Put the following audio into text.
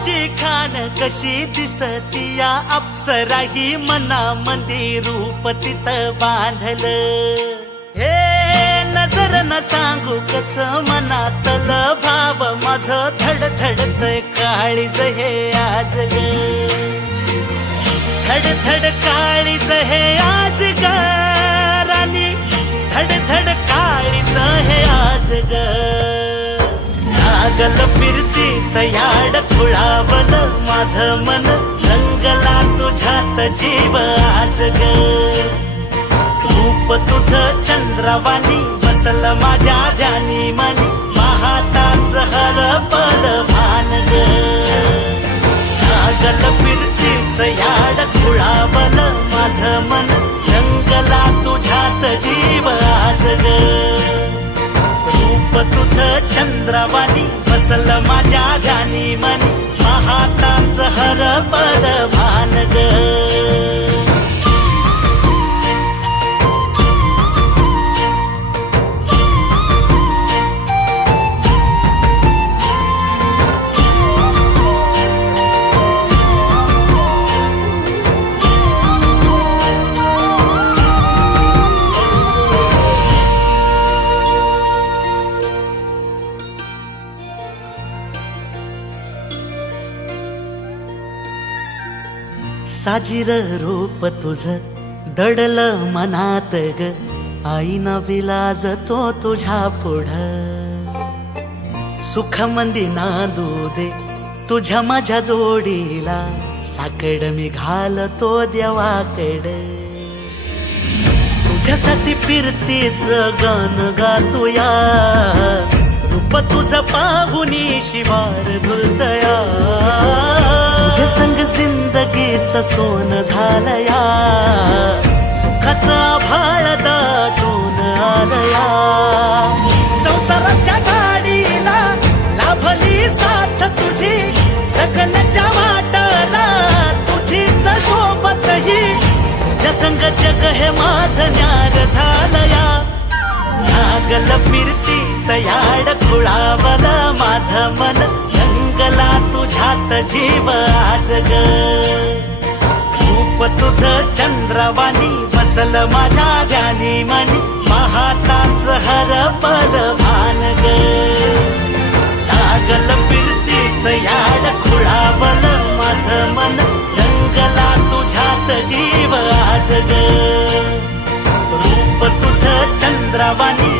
रूपाची खान कशी दिसती या अप्सरा ही मनामध्ये रूप तिचं बांधलं. हे नजर न सांगू कस मनातल भाव माझं धडधडतय काळीज हे आज ग. धडधड काळीज हे आज ग राणी, धडधड काळीज हे आज ग. लागल फिरतीच याड खुळावल माझं मन, रंगला तुझ्यात जीव आज ग. रूप तुझं चंद्रवाणी बसल माझ्या ध्यानी मनी, पाहताच हरपल भान ग. लागल फिरतीच याड खुळावल माझं मन, रंगला तुझ्यात जीव आज ग. रूप तुझं चंद्रवाणी बसल माझ्या ध्यानी मनी, पाहताच हरपल भान ग. साजीर रूप तुझं दडल मनात ग, आईना विलाज तो तुझ्या पुढं. सुख मंदी नांदू दे तुझ्या माझ्या जोडीला, साकड मी घालतो देवाकड. तुझ्यासाठी फिरतीच गान गातोया, रूप तुझं पाहुनी शिवार झुलतया. तुझ्या संग जिंदगीच सोन झालया, सुखाचा भाळ दाटून आलया. संसाराच्या गाडीला लाभली साथ तुझी, जगण्याच्या वाटला तुझीच सोबत ही. तुझ्या संग जग हे माझं न्यार झालया. लागल फिरतीच याड खुळावल माझं मन, रंगला तुझ्यात जीव आज ग. रूप तुझं चंद्रवाणी बसल माझ्या ध्यानी मनी, पाहताच हरपल भान ग. लागल फिरतीच याड खुळावल माझं मन, रंगला तुझ्यात जीव आज ग. रूप तुझं चंद्रवाणी